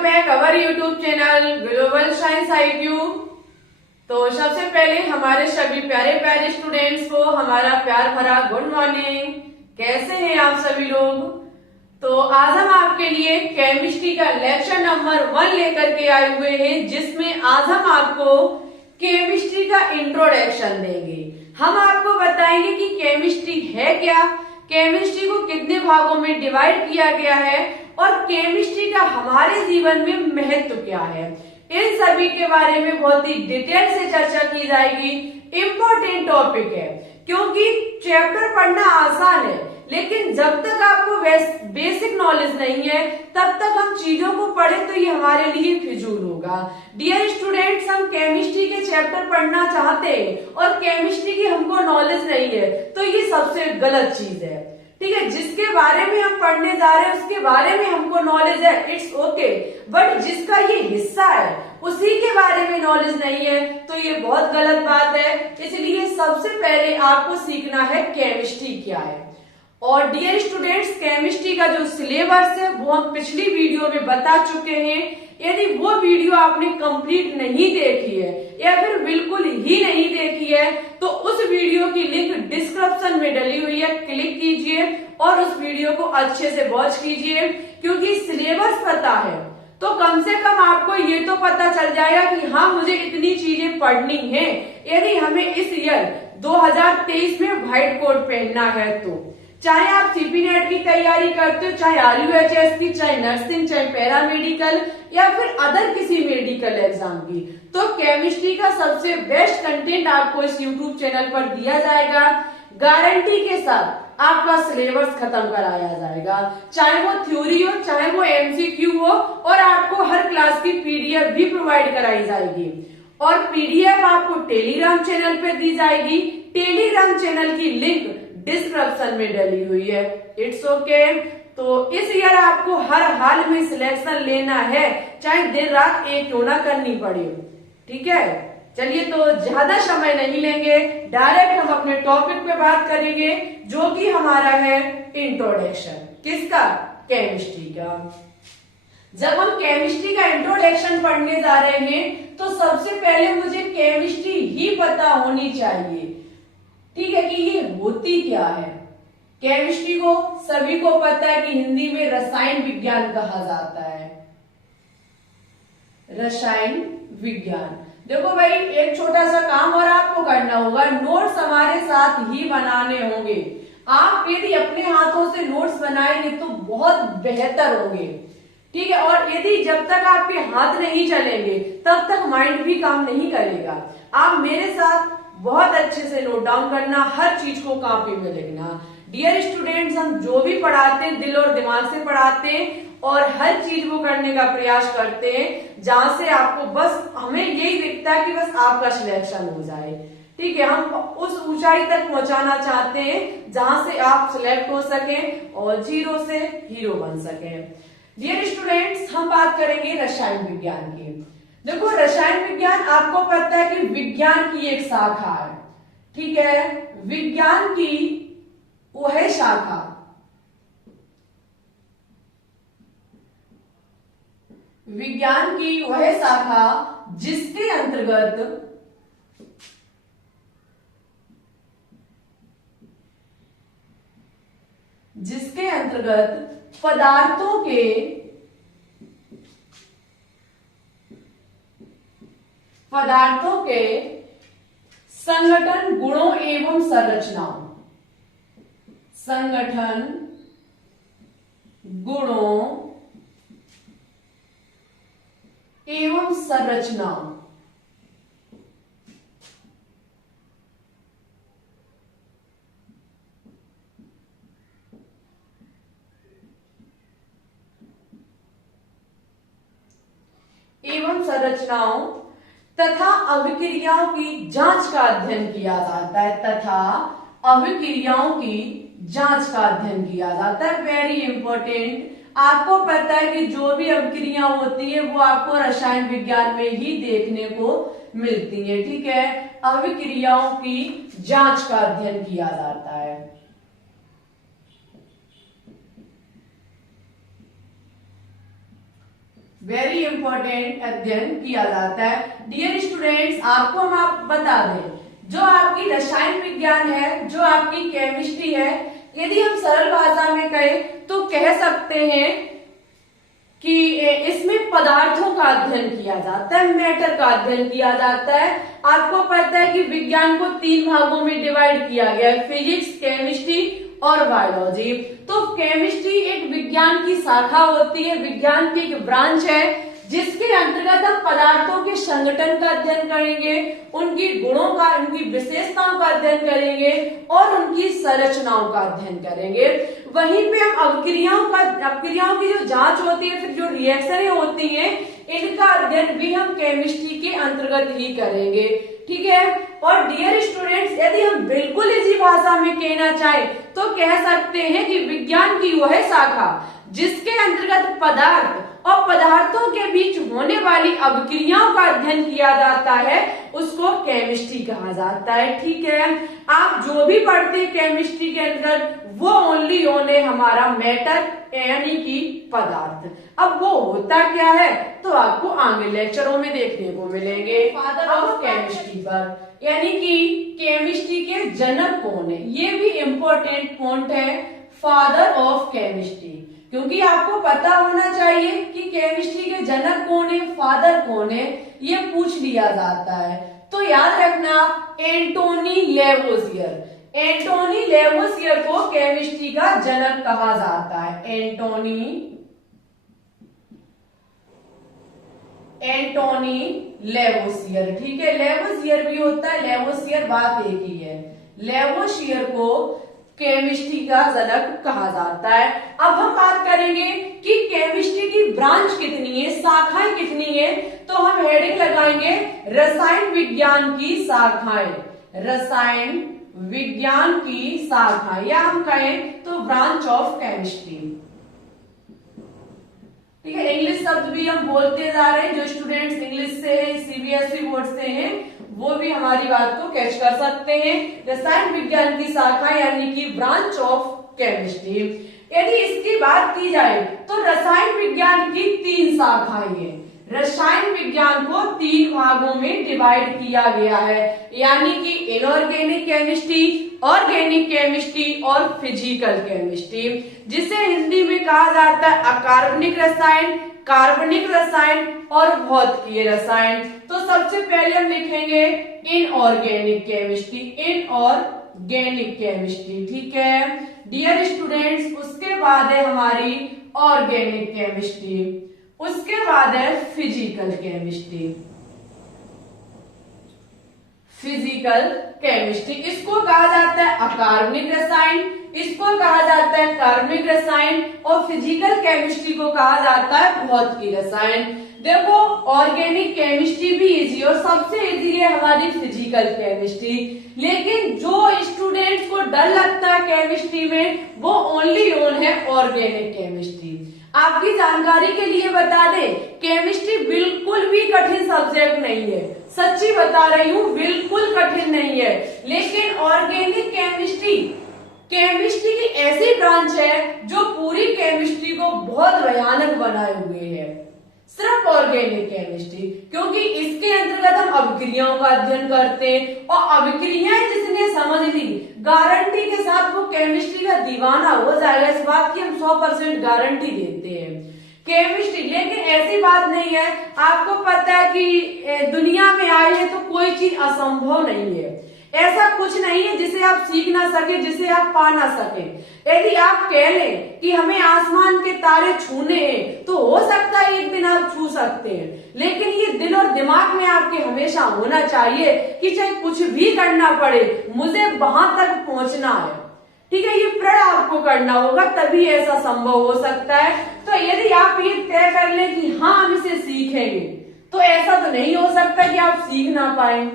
Welcome back our YouTube channel global science IQ। तो सबसे पहले हमारे सभी प्यारे प्यारे स्टूडेंट्स को हमारा प्यार भरा गुड मॉर्निंग। कैसे हैं आप सभी लोग? तो आज हम आपके लिए केमिस्ट्री का लेक्चर नंबर 1 लेकर के आए हुए हैं, जिसमें आज हम आपको केमिस्ट्री का इंट्रोडक्शन देंगे। हम आपको बताएंगे कि केमिस्ट्री है क्या, केमिस्ट्री को कितने भागों में डिवाइड किया गया है और केमिस्ट्री का हमारे जीवन में महत्व क्या है। इन सभी के बारे में बहुत ही डिटेल से चर्चा की जाएगी। इम्पोर्टेंट टॉपिक है क्योंकि चैप्टर पढ़ना आसान है, लेकिन जब तक आपको बेसिक नॉलेज नहीं है तब तक हम चीजों को पढ़े तो ये हमारे लिए फिजूल होगा। डियर स्टूडेंट्स, हम केमिस्ट्री के चैप्टर पढ़ना चाहते हैं और केमिस्ट्री की हमको नॉलेज नहीं है तो ये सबसे गलत चीज है। ठीक है, जिसके बारे में हम पढ़ने जा रहे हैं उसके बारे में हमको नॉलेज है, इट्स ओके, बट जिसका ये हिस्सा है उसी के बारे में नॉलेज नहीं है तो ये बहुत गलत बात है। इसलिए सबसे पहले आपको सीखना है केमिस्ट्री क्या है। और डियर स्टूडेंट्स, केमिस्ट्री का जो सिलेबस है वो हम पिछली वीडियो में बता चुके हैं। यदि वो वीडियो आपने कंप्लीट नहीं देखी है या फिर बिल्कुल ही नहीं देखी है तो उस वीडियो की लिंक डिस्क्रिप्शन में डली हुई है, क्लिक कीजिए और उस वीडियो को अच्छे से वॉच कीजिए। क्योंकि सिलेबस पता है तो कम से कम आपको ये तो पता चल जाएगा कि हाँ मुझे इतनी चीजें पढ़नी है। यदि हमें इस ईयर 2023 में व्हाइट कोट पहनना है तो चाहे आप CP नेट की तैयारी करते हो, चाहे RUHS की, चाहे नर्सिंग, चाहे पैरामेडिकल या फिर अदर किसी मेडिकल एग्जाम की, तो केमिस्ट्री का सबसे बेस्ट कंटेंट आपको इस यूट्यूब चैनल पर दिया जाएगा। गारंटी के साथ आपका सिलेबस खत्म कराया जाएगा, चाहे वो थ्योरी हो चाहे वो MCQ हो, और आपको हर क्लास की PDF भी प्रोवाइड कराई जाएगी। और PDF आपको टेलीग्राम चैनल पे दी जाएगी। टेलीग्राम चैनल की लिंक डिस्क्रिप्शन में डली हुई है, इट्स ओके। तो इस ईयर आपको हर हाल में सिलेक्शन लेना है, चाहे दिन रात एक क्यों ना करनी पड़े। ठीक है, चलिए तो ज्यादा समय नहीं लेंगे, डायरेक्ट हम अपने टॉपिक पे बात करेंगे जो कि हमारा है इंट्रोडक्शन। किसका? केमिस्ट्री का। जब हम केमिस्ट्री का इंट्रोडक्शन पढ़ने जा रहे हैं तो सबसे पहले मुझे केमिस्ट्री ही पता होनी चाहिए। ठीक है, कि ये होती क्या है। केमिस्ट्री को सभी को पता है कि हिंदी में रसायन विज्ञान कहा जाता है। रसायन विज्ञान। देखो भाई, एक छोटा सा काम और आपको करना होगा, नोट्स हमारे साथ ही बनाने होंगे। आप यदि अपने हाथों से नोट्स बनाएंगे तो बहुत बेहतर होंगे। ठीक है, और यदि जब तक आपके हाथ नहीं चलेंगे तब तक माइंड भी काम नहीं करेगा। आप मेरे साथ बहुत अच्छे से नोट डाउन करना, हर चीज को कॉपी में लिखना। डियर स्टूडेंट्स, हम जो भी पढ़ाते हैं दिल और दिमाग से पढ़ाते हैं और हर चीज वो करने का प्रयास करते हैं जहां से आपको बस हमें यही दिखता है कि बस आपका सिलेक्शन हो जाए। ठीक है, हम उस ऊंचाई तक पहुंचाना चाहते हैं जहां से आप सिलेक्ट हो सकें और जीरो से हीरो बन सकें। डियर स्टूडेंट्स, हम बात करेंगे रसायन विज्ञान की। देखो, रसायन विज्ञान आपको पता है कि विज्ञान की एक शाखा है। ठीक है, विज्ञान की वह शाखा जिसके अंतर्गत पदार्थों के संगठन, गुणों एवं संरचनाओं, तथा अभिक्रियाओं की जांच का अध्ययन किया जाता है। Very important. आपको पता है कि जो भी अभिक्रिया होती है वो आपको रसायन विज्ञान में ही देखने को मिलती है। ठीक है, अभिक्रियाओं की जांच का अध्ययन किया जाता है। वेरी इंपॉर्टेंट अध्ययन किया जाता है। डियर स्टूडेंट्स, आपको हम आप बता दें, जो आपकी रसायन विज्ञान है, जो आपकी केमिस्ट्री है, यदि हम सरल भाषा में कहें तो कह सकते हैं कि इसमें पदार्थों का अध्ययन किया जाता है, मैटर का अध्ययन किया जाता है। आपको पता है कि विज्ञान को 3 भागों में डिवाइड किया गया है, फिजिक्स, केमिस्ट्री और बायोलॉजी। तो केमिस्ट्री एक विज्ञान की शाखा होती है, विज्ञान की एक ब्रांच है, जिसके अंतर्गत हम पदार्थों के संगठन का अध्ययन करेंगे, उनकी गुणों का, उनकी विशेषताओं का अध्ययन करेंगे और उनकी संरचनाओं का अध्ययन करेंगे। वहीं पे हम अपक्रियाओं की जो जांच होती है, फिर जो रिएक्शनें होती हैं, इनका अध्ययन भी हम केमिस्ट्री के अंतर्गत ही करेंगे। ठीक है। और डियर स्टूडेंट्स, यदि हम बिल्कुल इसी भाषा में कहना चाहें तो कह सकते हैं कि विज्ञान की वह शाखा जिसके अंतर्गत पदार्थ और पदार्थों के बीच होने वाली अभिक्रियाओं का अध्ययन किया जाता है, उसको केमिस्ट्री कहा जाता है। ठीक है। आप जो भी पढ़ते हैं केमिस्ट्री के अंतर्गत, वो ओनली है हमारा मैटर, यानी कि पदार्थ। अब वो होता क्या है तो आपको आगे लेक्चरों में देखने को मिलेंगे। फादर ऑफ केमिस्ट्री पर, यानी कि केमिस्ट्री के जनक कौन है, ये भी इम्पोर्टेंट पॉइंट है, फादर ऑफ केमिस्ट्री। क्योंकि आपको पता होना चाहिए कि केमिस्ट्री के जनक कौन है, फादर कौन है, ये पूछ लिया जाता है। तो याद रखना, एंटोनी लेवोसियर। एंटोनी लेवोसियर को केमिस्ट्री का जनक कहा जाता है। एंटोनी लेवोसियर। ठीक है। लेवोसियर भी होता है, लेवोसियर बात एक ही है। लेवोसियर को केमिस्ट्री का जनक कहा जाता है। अब हम बात करेंगे कि केमिस्ट्री की ब्रांच कितनी है, शाखाएं कितनी है, तो हम हेडिंग लगाएंगे रसायन विज्ञान की शाखाएं। रसायन विज्ञान की शाखाएं, या हम कहें तो ब्रांच ऑफ केमिस्ट्री। ठीक है। इंग्लिश शब्द भी हम बोलते जा रहे हैं, जो स्टूडेंट्स इंग्लिश से हैं, सीबीएसई बोर्ड से हैं, वो भी हमारी बात को कैच कर सकते हैं। रसायन विज्ञान की शाखा यानी कि ब्रांच ऑफ केमिस्ट्री। यदि इसकी बात की जाए तो रसायन विज्ञान की 3 शाखाएं हैं। रसायन विज्ञान को 3 भागों में डिवाइड किया गया है, यानी कि इनऑर्गेनिक केमिस्ट्री, ऑर्गेनिक केमिस्ट्री और फिजिकल केमिस्ट्री, जिसे हिंदी में कहा जाता है अकार्बनिक रसायन, कार्बनिक रसायन और भौतिकीय रसायन। तो सबसे पहले हम लिखेंगे इनऑर्गेनिक केमिस्ट्री, इनऑर्गेनिक केमिस्ट्री। ठीक है डियर स्टूडेंट्स, उसके बाद है हमारी ऑर्गेनिक केमिस्ट्री, उसके बाद है फिजिकल केमिस्ट्री। फिजिकल केमिस्ट्री इसको कहा जाता है अकार्बनिक रसायन, इसको कहा जाता है कार्बनिक रसायन और फिजिकल केमिस्ट्री को कहा जाता है भौतिकीय रसायन। देखो ऑर्गेनिक केमिस्ट्री भी इजी और सबसे इजी है हमारी फिजिकल केमिस्ट्री, लेकिन जो स्टूडेंट्स को डर लगता है केमिस्ट्री में वो ओनली है ऑर्गेनिक केमिस्ट्री। आपकी जानकारी के लिए बता दें, केमिस्ट्री बिल्कुल भी कठिन सब्जेक्ट नहीं है, सच्ची बता रही हूँ, बिल्कुल कठिन नहीं है। लेकिन ऑर्गेनिक केमिस्ट्री केमिस्ट्री की ऐसी ब्रांच है जो पूरी केमिस्ट्री को बहुत भयानक बनाए हुए है, सिर्फ ऑर्गेनिक केमिस्ट्री, क्योंकि इसके अंतर्गत हम अभिक्रियाओं का अध्ययन करते हैं और अभिक्रियाएं जिसने समझ ली, गारंटी के साथ वो केमिस्ट्री का दीवाना हो जाएगा, इस बात की हम 100% गारंटी देते हैं केमिस्ट्री। लेकिन ऐसी बात नहीं है, आपको पता है कि दुनिया में आए हैं तो कोई चीज असंभव नहीं है, ऐसा कुछ नहीं है जिसे आप सीख ना सके, जिसे आप पा ना सके। यदि आप कह लें कि हमें आसमान के तारे छूने हैं तो हो सकता है एक दिन आप छू सकते हैं, लेकिन ये दिल और दिमाग में आपके हमेशा होना चाहिए कि चाहे कुछ भी करना पड़े मुझे वहां तक पहुंचना है। ठीक है, ये प्रण आपको करना होगा, तभी ऐसा संभव हो सकता है। तो यदि आप ये तय कर लें कि हाँ हम इसे सीखेंगे, तो ऐसा तो नहीं हो सकता कि आप सीख ना पाए।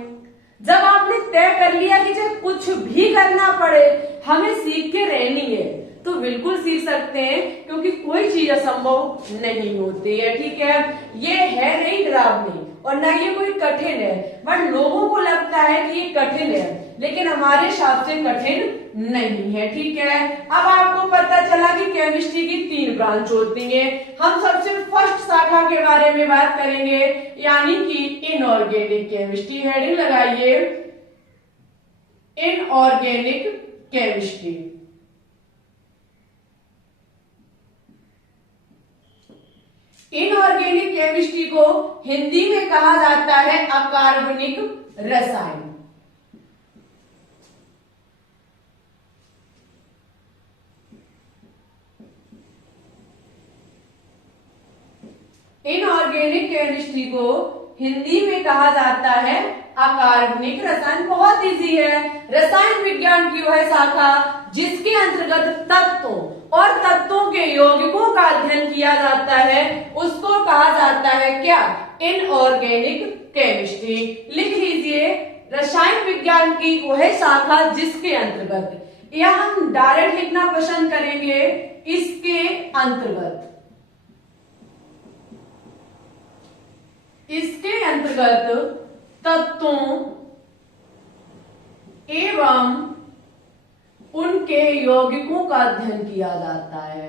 जब आपने तय कर लिया कि चाहे कुछ भी करना पड़े हमें सीख के रहनी है, तो बिल्कुल सीख सकते हैं, क्योंकि कोई चीज असंभव नहीं होती है। ठीक है, ये है नहीं डरावनी और ना ये कोई कठिन है, बट लोगों को लगता है कि ये कठिन है, लेकिन हमारे हिसाब से कठिन नहीं है। ठीक है, अब आपको पता चला कि केमिस्ट्री की 3 ब्रांच होती हैं। हम सबसे फर्स्ट शाखा के बारे में बात करेंगे, यानी कि इनऑर्गेनिक केमिस्ट्री। हेडिंग लगाइए इनऑर्गेनिक केमिस्ट्री। इनऑर्गेनिक केमिस्ट्री को हिंदी में कहा जाता है अकार्बनिक रसायन। इनऑर्गेनिक केमिस्ट्री को हिंदी में कहा जाता है अकार्बनिक रसायन। बहुत इजी है। रसायन विज्ञान की वह शाखा जिसके अंतर्गत तत्वों और तत्वों के यौगिकों का अध्ययन किया जाता है, उसको कहा जाता है क्या? Inorganic chemistry. लिख लीजिए, रसायन विज्ञान की वह शाखा जिसके अंतर्गत, या हम डायरेक्ट लिखना पसंद करेंगे इसके अंतर्गत। इसके अंतर्गत तत्वों एवं उनके यौगिकों का अध्ययन किया जाता है।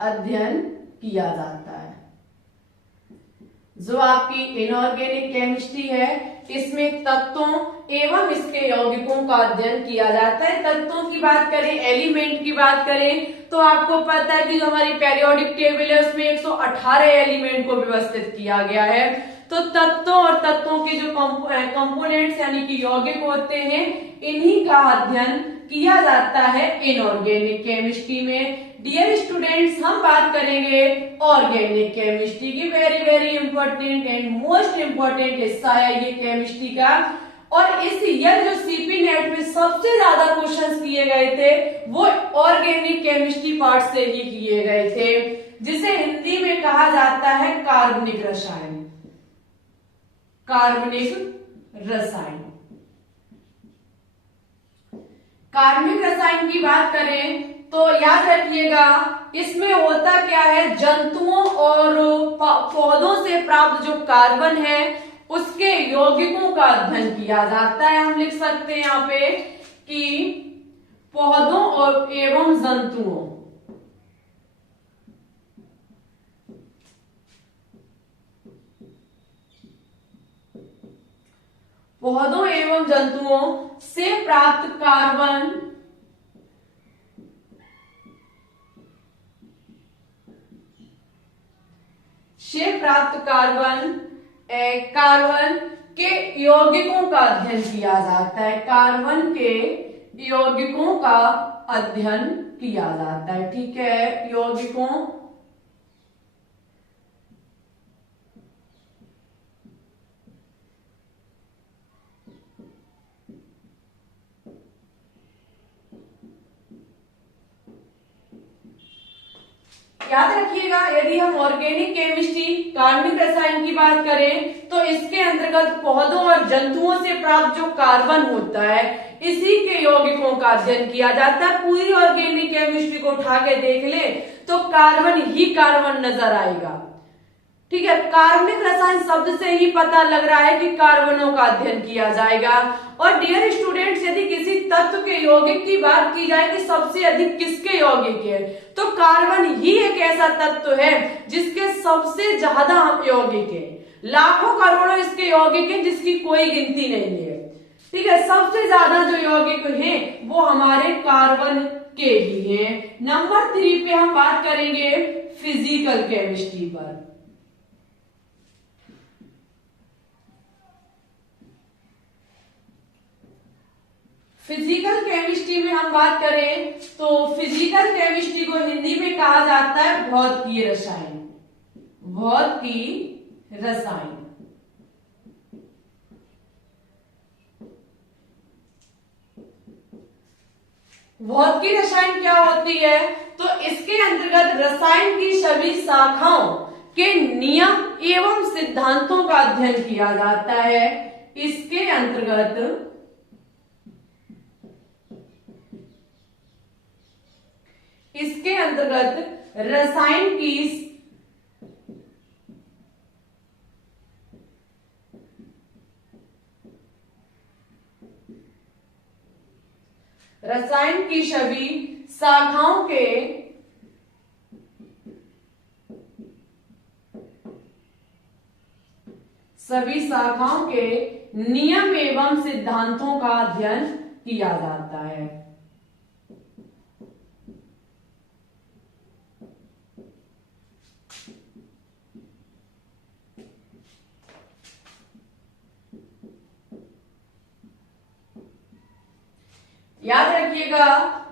अध्ययन किया जाता है। जो आपकी इनऑर्गेनिक केमिस्ट्री है, इसमें तत्वों एवं इसके यौगिकों का अध्ययन किया जाता है। तत्वों की बात करें, एलिमेंट की बात करें, तो आपको पता है कि जो हमारी पेरियोडिक टेबल है उसमें 118 एलिमेंट को व्यवस्थित किया गया है। तो तत्वों और तत्वों के जो कंपोनेंट्स यानी कि यौगिक होते हैं, इन्हीं का अध्ययन किया जाता है इनऑर्गेनिक केमिस्ट्री में। डियर स्टूडेंट्स, हम बात करेंगे ऑर्गेनिक केमिस्ट्री की। Very very important and most important हिस्सा है ये केमिस्ट्री का। और इस ईयर जो सीपी नेट में सबसे ज्यादा क्वेश्चंस किए गए थे वो ऑर्गेनिक केमिस्ट्री पार्ट से ही किए गए थे, जिसे हिंदी में कहा जाता है कार्बनिक रसायन। कार्बनिक रसायन। कार्बनिक रसायन की बात करें तो याद रखिएगा, इसमें होता क्या है, जंतुओं और पौधों से प्राप्त जो कार्बन है उसके यौगिकों का अध्ययन किया जाता है। हम लिख सकते हैं यहाँ पे कि पौधों और एवं जंतुओं, पौधों एवं जंतुओं से प्राप्त कार्बन कार्बन के यौगिकों का अध्ययन किया जाता है। कार्बन के यौगिकों का अध्ययन किया जाता है। ठीक है, यौगिकों याद रखिएगा, यदि हम ऑर्गेनिक केमिस्ट्री कार्बनिक रसायन की बात करें तो इसके अंतर्गत पौधों और जंतुओं से प्राप्त जो कार्बन होता है इसी के यौगिकों का अध्ययन किया जाता है। पूरी ऑर्गेनिक केमिस्ट्री को उठा के देख ले तो कार्बन ही कार्बन नजर आएगा। ठीक है, कार्बनिक रसायन शब्द से ही पता लग रहा है कि कार्बनों का अध्ययन किया जाएगा। और डियर स्टूडेंट्स, यदि किसी तत्व के यौगिक की बात की जाए कि सबसे अधिक किसके यौगिक है, तो कार्बन ही एक ऐसा तत्व है जिसके सबसे ज्यादा यौगिक है। लाखों करोड़ों इसके यौगिक हैं जिसकी कोई गिनती नहीं है। ठीक है, सबसे ज्यादा जो यौगिक हैं वो हमारे कार्बन के ही हैं। नंबर 3 पे हम बात करेंगे फिजिकल केमिस्ट्री पर। फिजिकल केमिस्ट्री में हम बात करें तो फिजिकल केमिस्ट्री को हिंदी में कहा जाता है भौतिकीय रसायन। भौतिकीय रसायन। भौतिकीय रसायन क्या होती है? तो इसके अंतर्गत रसायन की सभी शाखाओं के नियम एवं सिद्धांतों का अध्ययन किया जाता है। इसके अंतर्गत इसके अंतर्गत रसायन की सभी शाखाओं के नियम एवं सिद्धांतों का अध्ययन किया जाता है। याद रखिएगा,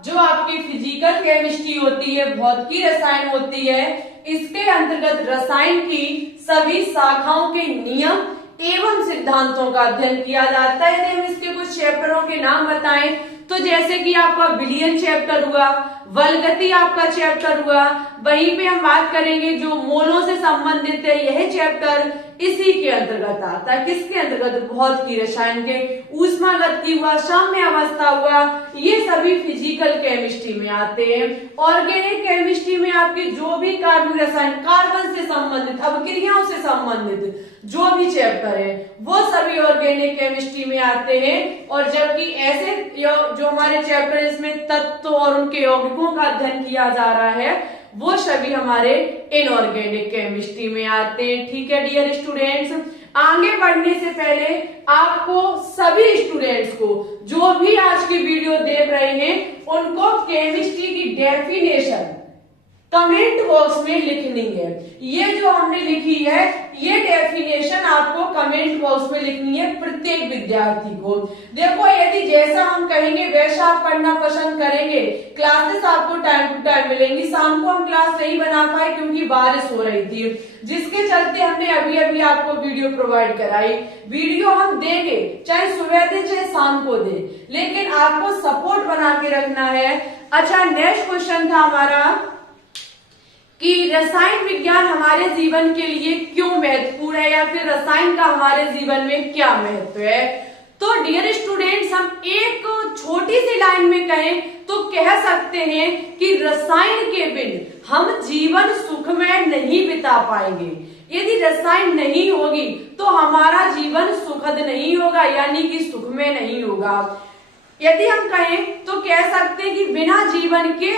जो आपकी फिजिकल केमिस्ट्री होती है, भौतिकी रसायन होती है, इसके अंतर्गत रसायन की सभी शाखाओं के नियम एवं सिद्धांतों का अध्ययन किया जाता है। यदि हम इसके कुछ चैप्टरों के नाम बताएं तो जैसे कि आपका विलयन चैप्टर हुआ, वलगति आपका चैप्टर हुआ, वहीं पे हम बात करेंगे जो मोलों से संबंधित है, यह चैप्टर इसी के अंतर्गत आता है। किसके अंतर्गत? भौतिकी रसायन के। ऊष्मागति हुआ, साम्य अवस्था हुआ, ये सभी फिजिकल केमिस्ट्री में आते हैं। ऑर्गेनिक केमिस्ट्री में आपके जो भी कार्बनिक रसायन, कार्बन से संबंधित, अपक्रियाओं से संबंधित जो भी चैप्टर है, वो सभी ऑर्गेनिक केमिस्ट्री में आते हैं। और जबकि ऐसे जो हमारे चैप्टर इसमें तत्व और उनके यौगिकों का अध्ययन किया जा रहा है, वो सभी हमारे इनऑर्गेनिक केमिस्ट्री में आते हैं। ठीक है डियर स्टूडेंट्स, आगे बढ़ने से पहले आपको सभी स्टूडेंट्स को जो भी आज की वीडियो देख रहे हैं, उनको केमिस्ट्री की डेफिनेशन कमेंट बॉक्स में लिखनी है। ये जो हमने लिखी है, ये डेफिनेशन आपको कमेंट बॉक्स में लिखनी है प्रत्येक विद्यार्थी को। देखो, यदि जैसा हम कहेंगे वैसा आप पढ़ना पसंद करेंगे, क्लासेस आपको टाइम टू टाइम मिलेंगी। शाम को हम क्लास नहीं बना पाए क्योंकि बारिश हो रही थी, जिसके चलते हमने अभी अभी आपको वीडियो प्रोवाइड कराई। वीडियो हम देंगे, चाहे सुबह दे चाहे शाम को दे, लेकिन आपको सपोर्ट बना के रखना है। अच्छा, नेक्स्ट क्वेश्चन था हमारा कि रसायन विज्ञान हमारे जीवन के लिए क्यों महत्वपूर्ण है, या फिर रसायन का हमारे जीवन में क्या महत्व है। तो डियर स्टूडेंट्स, हम एक छोटी सी लाइन में कहें तो कह सकते हैं कि रसायन के बिन हम जीवन सुखमय नहीं बिता पाएंगे। यदि रसायन नहीं होगी तो हमारा जीवन सुखद नहीं होगा, यानी कि सुखमय नहीं होगा। यदि हम कहें तो कह सकते हैं कि बिना जीवन के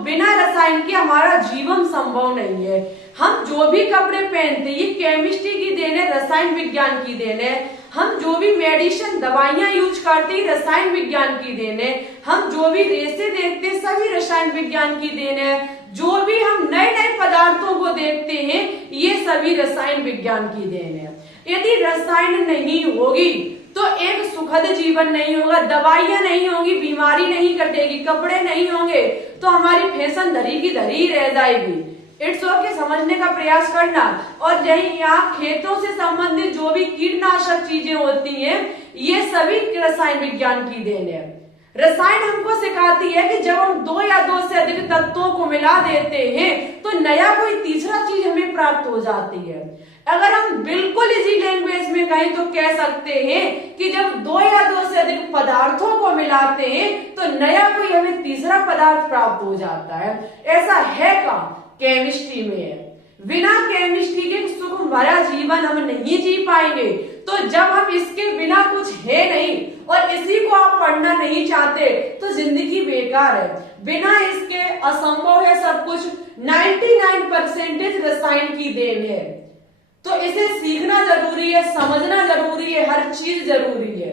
बिना रसायन के हमारा जीवन संभव नहीं है। हम जो भी कपड़े पहनते हैं, ये केमिस्ट्री की देन है, रसायन विज्ञान की देन है। हम जो भी मेडिसिन दवाइयां यूज करते हैं, रसायन विज्ञान की देन है। हम जो भी रेसे देखते हैं, सभी रसायन विज्ञान की देन है। जो भी हम नए नए पदार्थों को देखते हैं, ये सभी रसायन विज्ञान की देन है। यदि रसायन नहीं होगी तो एक सुखद जीवन नहीं होगा, दवाइयां नहीं होंगी, बीमारी नहीं कटेगी, कपड़े नहीं होंगे तो हमारी फैशन धरी की धरी रह जाएगी। इट्स ओके, समझने का प्रयास करना। और यही यहाँ खेतों से संबंधित जो भी कीटनाशक चीजें होती हैं, ये सभी रसायन विज्ञान की देन है। रसायन हमको सिखाती है कि जब हम दो या दो से अधिक तत्वों को मिला देते हैं तो नया कोई तीसरा चीज हमें प्राप्त हो जाती है। अगर हम बिल्कुल इसी लैंग्वेज में कहें तो कह सकते हैं कि जब दो या दो से अधिक पदार्थों को मिलाते हैं तो नया कोई हमें तीसरा पदार्थ प्राप्त हो जाता है। ऐसा है का केमिस्ट्री में है। बिना केमिस्ट्री के सुख भरा जीवन हम नहीं जी पाएंगे। तो जब हम इसके बिना कुछ है नहीं और इसी को आप पढ़ना नहीं चाहते तो जिंदगी बेकार है। बिना इसके असंभव है सब कुछ। 99% रसायन की देन है, तो इसे सीखना जरूरी है, समझना जरूरी है, हर चीज जरूरी है।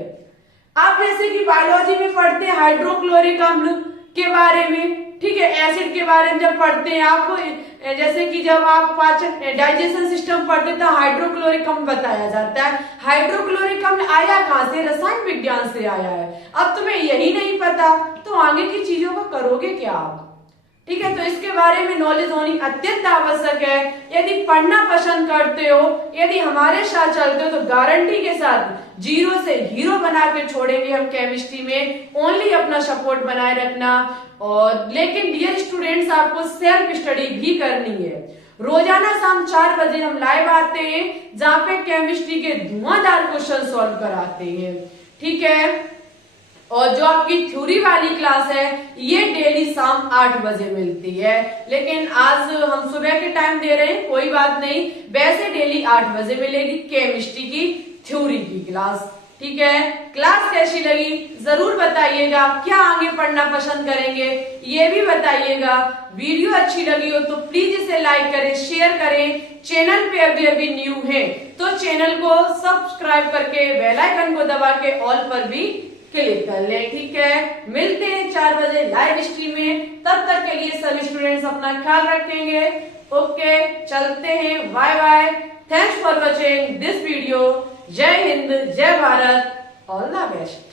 आप जैसे कि बायोलॉजी में पढ़ते हैं हाइड्रोक्लोरिक अम्ल के बारे में, ठीक है, एसिड के बारे में जब पढ़ते हैं आपको, जैसे कि जब आप पाचन डाइजेशन सिस्टम पढ़ते हैं तो हाइड्रोक्लोरिक अम्ल बताया जाता है। हाइड्रोक्लोरिक अम्ल आया कहां से? रसायन विज्ञान से आया है। अब तुम्हें यही नहीं पता तो आगे की चीजों को करोगे क्या आप? ठीक है, तो इसके बारे में नॉलेज होनी अत्यंत आवश्यक है। यदि पढ़ना पसंद करते हो, यदि हमारे साथ चलते हो तो गारंटी के साथ जीरो से हीरो बना के छोड़ेंगे हम केमिस्ट्री में। ओनली अपना सपोर्ट बनाए रखना। और लेकिन डियर स्टूडेंट्स, आपको सेल्फ स्टडी भी करनी है। रोजाना शाम 4 बजे हम लाइव आते हैं, जहां पे केमिस्ट्री के धुआंधार क्वेश्चन सॉल्व कराते हैं। ठीक है, और जो आपकी थ्योरी वाली क्लास है ये डेली शाम 8 बजे मिलती है, लेकिन आज हम सुबह के टाइम दे रहे हैं, कोई बात नहीं, वैसे डेली 8 बजे मिलेगी केमिस्ट्री की थ्योरी की क्लास। ठीक है, क्लास कैसी लगी जरूर बताइएगा, क्या आगे पढ़ना पसंद करेंगे ये भी बताइएगा। वीडियो अच्छी लगी हो तो प्लीज इसे लाइक करें, शेयर करें। चैनल पे अभी न्यू है तो चैनल को सब्सक्राइब करके बेल आइकन को दबा के ऑल पर भी क्लिक कर ले। ठीक है, मिलते हैं 4 बजे लाइव स्ट्रीम में, तब तक के लिए सभी स्टूडेंट्स अपना ख्याल रखेंगे। ओके, चलते हैं, bye bye, thanks for watching this video. जय हिंद, जय भारत, ऑल द बेस्ट।